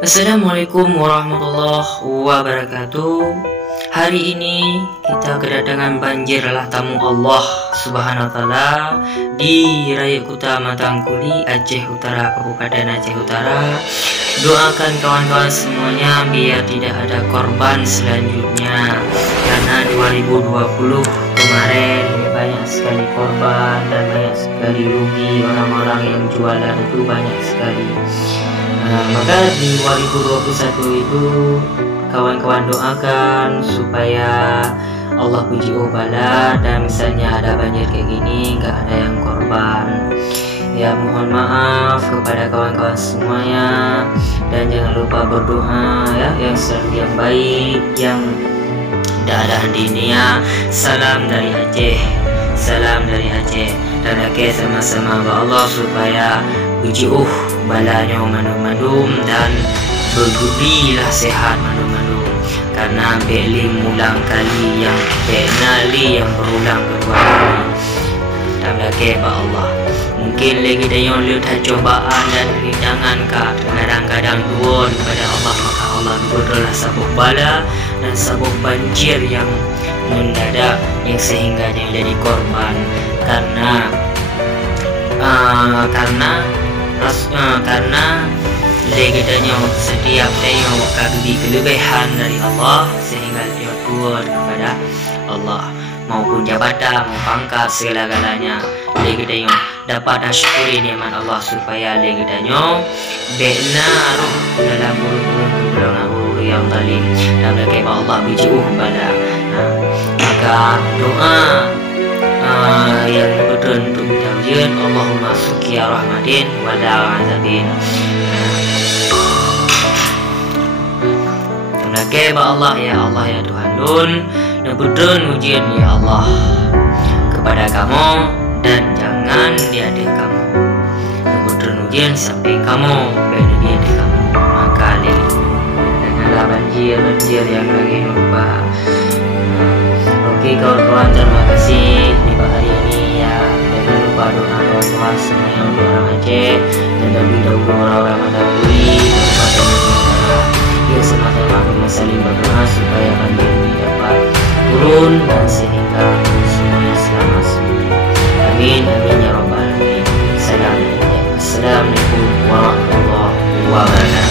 Assalamualaikum warahmatullahi wabarakatuh. Hari ini kita kedatangan banjirlah tamu Allah Subhanahu wa taala di Raya Kuta Matangkuli, Aceh Utara, Kabupaten Aceh Utara. Doakan kawan-kawan semuanya biar tidak ada korban selanjutnya, karena 2020 kemarin banyak sekali korban dan banyak sekali rugi orang-orang yang jualan itu banyak sekali. Maka di 2021 itu kawan-kawan doakan supaya Allah puji bala, dan misalnya ada banjir kayak gini nggak ada yang korban. Ya mohon maaf kepada kawan-kawan semuanya, dan jangan lupa berdoa ya, yang selalu yang baik, yang tidak ada hadinya. Salam dari Aceh, salam dari Aceh, dan kita sama-sama Allah supaya puji balanya manum-manum dan bergudilah sehat manum-manum, karena beli mulang kali yang penali yang berulang kedua kali. Dan lagi Allah mungkin lagi ada yang lihat cobaan dan rintangan kadang-kadang duon kepada Allah, maka Allah berdoa sabuk bala dan sabuk banjir yang mendadak yang sehingga dia jadi korban karena legetanya setiap dia kabeh kelebihan dari Allah sehingga dia turun kepada Allah, maupun jabatan, pangkat, segala-galanya legetanya dapat syukuri nikmat Allah supaya legetanya benar dalam buru-buru yang zalim dan bagi Allah biji bala. Maka doa yang betul untuk taujian Allahumma suqiya rahmatin wa la azabin. Tunake ba Allah ya Tuhan Dun, betul ujian ya Allah kepada kamu, dan jangan diadik kamu. Betul ujian sampai kamu pada diadik kamu, maka janganlah banjir yang lagi lupa. Oke kawan-kawan, terima kasih di hari ini ya. Jangan lupa doa kawan-kawan semuanya untuk orang Aceh dan lebih dahulu orang-orang Matangkuli, Kabupaten Aceh Utara. Yuk sama-sama saling berdoa supaya banjir ini dapat turun dan sehingga semuanya selamat semua. Amin amin ya rabbal alamin. Assalamualaikum warahmatullahi wabarakatuh.